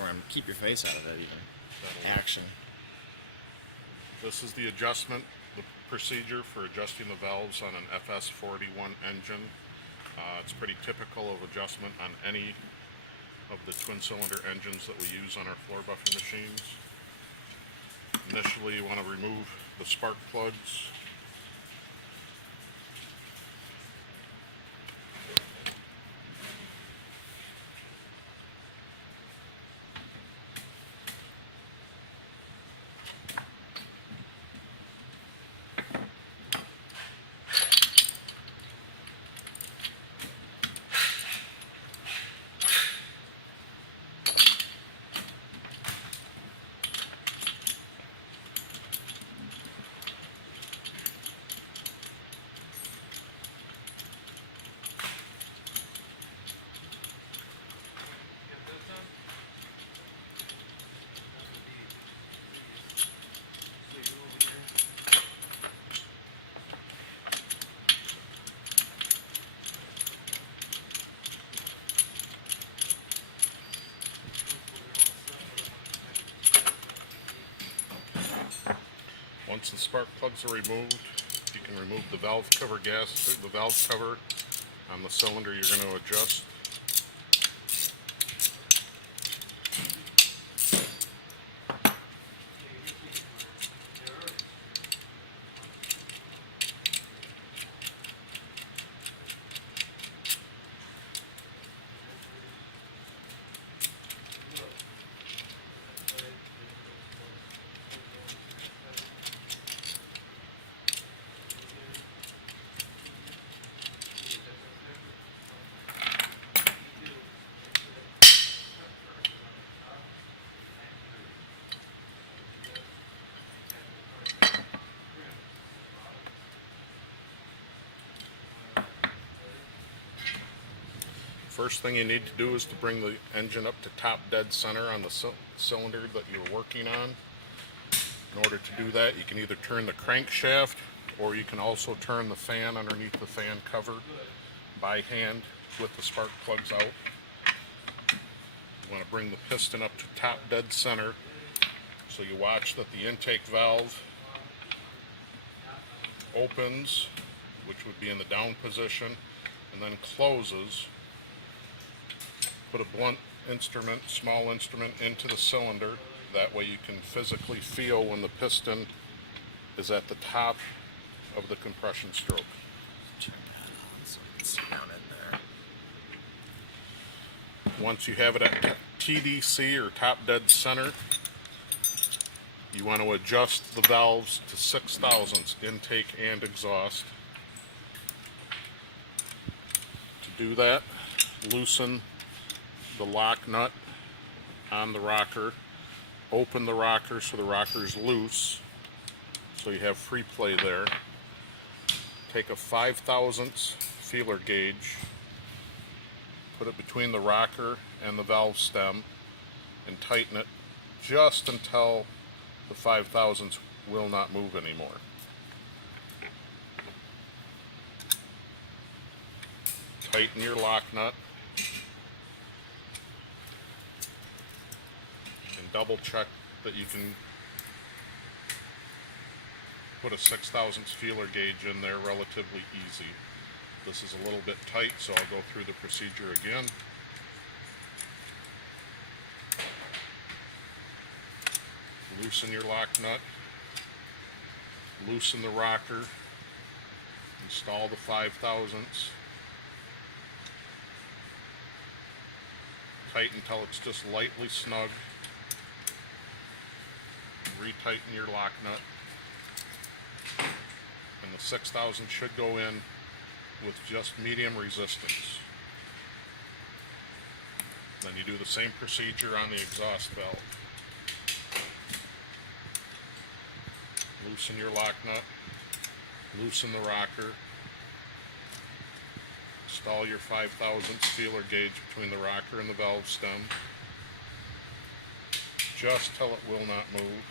Norm, keep your face out of it even. That'll work. Action. This is the adjustment, the procedure for adjusting the valves on an FS41 engine. It's pretty typical of adjustment on any of the twin cylinder engines that we use on our floor buffing machines. Initially, you want to remove the spark plugs. Once the spark plugs are removed, you can remove the valve cover the valve cover on the cylinder you're going to adjust. First thing you need to do is to bring the engine up to top dead center on the cylinder that you're working on. In order to do that, you can either turn the crankshaft or you can also turn the fan underneath the fan cover by hand with the spark plugs out. You want to bring the piston up to top dead center, so you watch that the intake valve opens, which would be in the down position, and then closes. Put a blunt instrument, small instrument, into the cylinder. That way you can physically feel when the piston is at the top of the compression stroke. Turn that on so we can see down in there. Once you have it at TDC, or top dead center, you want to adjust the valves to 6/1000 intake and exhaust. To do that, loosen the lock nut on the rocker, open the rocker so the rocker is loose, so you have free play there. Take a 5/1000 feeler gauge, put it between the rocker and the valve stem, and tighten it just until the 5/1000 will not move anymore. Tighten your lock nut and double check that you can put a 6/1000 feeler gauge in there relatively easy. This is a little bit tight, so I'll go through the procedure again. Loosen your lock nut, loosen the rocker, install the 5/1000, tighten until it's just lightly snug, retighten your lock nut, and the 6/1000 should go in with just medium resistance. Then you do the same procedure on the exhaust valve. Loosen your lock nut, loosen the rocker, install your 5/1000 feeler gauge between the rocker and the valve stem, just till it will not move.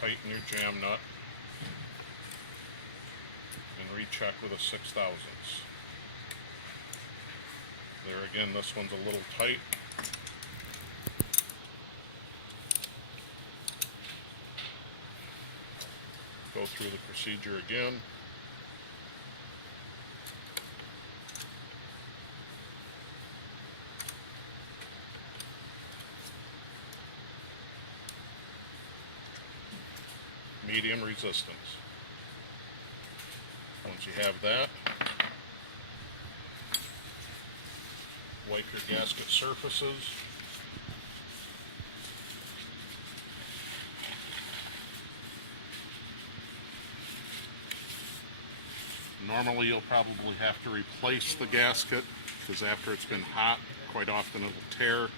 Tighten your jam nut and recheck with a 6/1000. There again, this one's a little tight. Go through the procedure again. Medium resistance. Once you have that, wipe your gasket surfaces. Normally you'll probably have to replace the gasket because after it's been hot, quite often it will tear.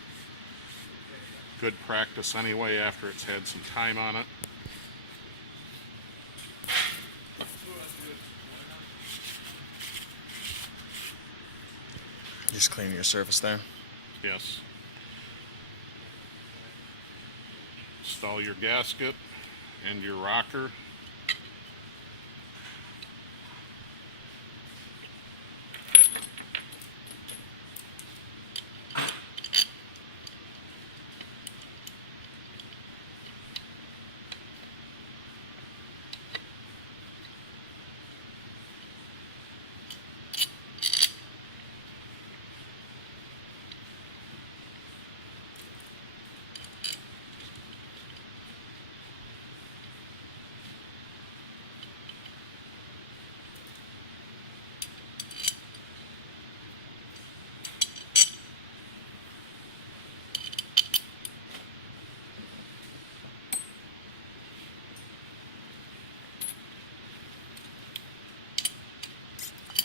Good practice anyway after it's had some time on it. Just cleaning your surface there. Yes. Install your gasket and your rocker.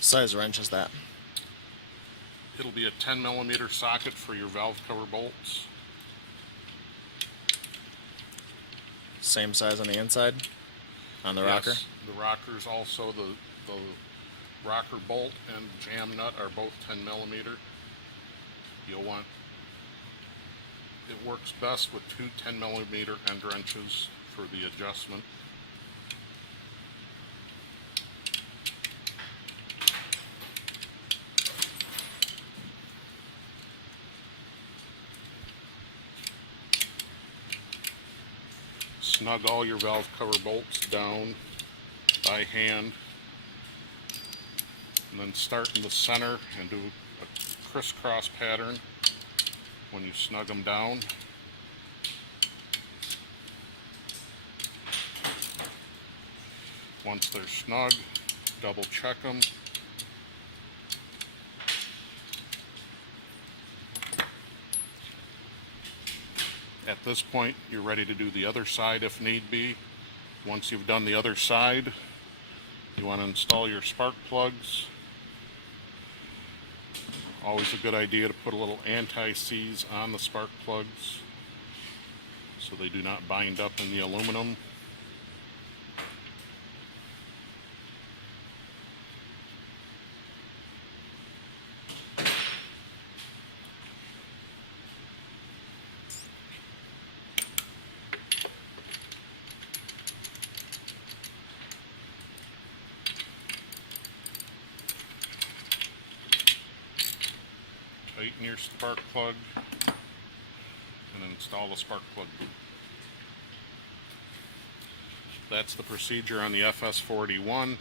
Size wrench is that? It'll be a 10mm socket for your valve cover bolts. Same size on the inside? On the rocker? Yes, the rockers also, the rocker bolt and jam nut are both 10mm. You'll want, it works best with two 10mm end wrenches for the adjustment. Snug all your valve cover bolts down by hand, and then start in the center and do a crisscross pattern when you snug them down. Once they're snug, double check them. At this point, you're ready to do the other side if need be. Once you've done the other side, you want to install your spark plugs. Always a good idea to put a little anti-seize on the spark plugs so they do not bind up in the aluminum. Tighten your spark plug and then install the spark plug boot. That's the procedure on the FS41.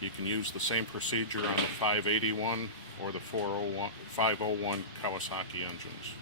You can use the same procedure on the 581 or the 501 Kawasaki engines.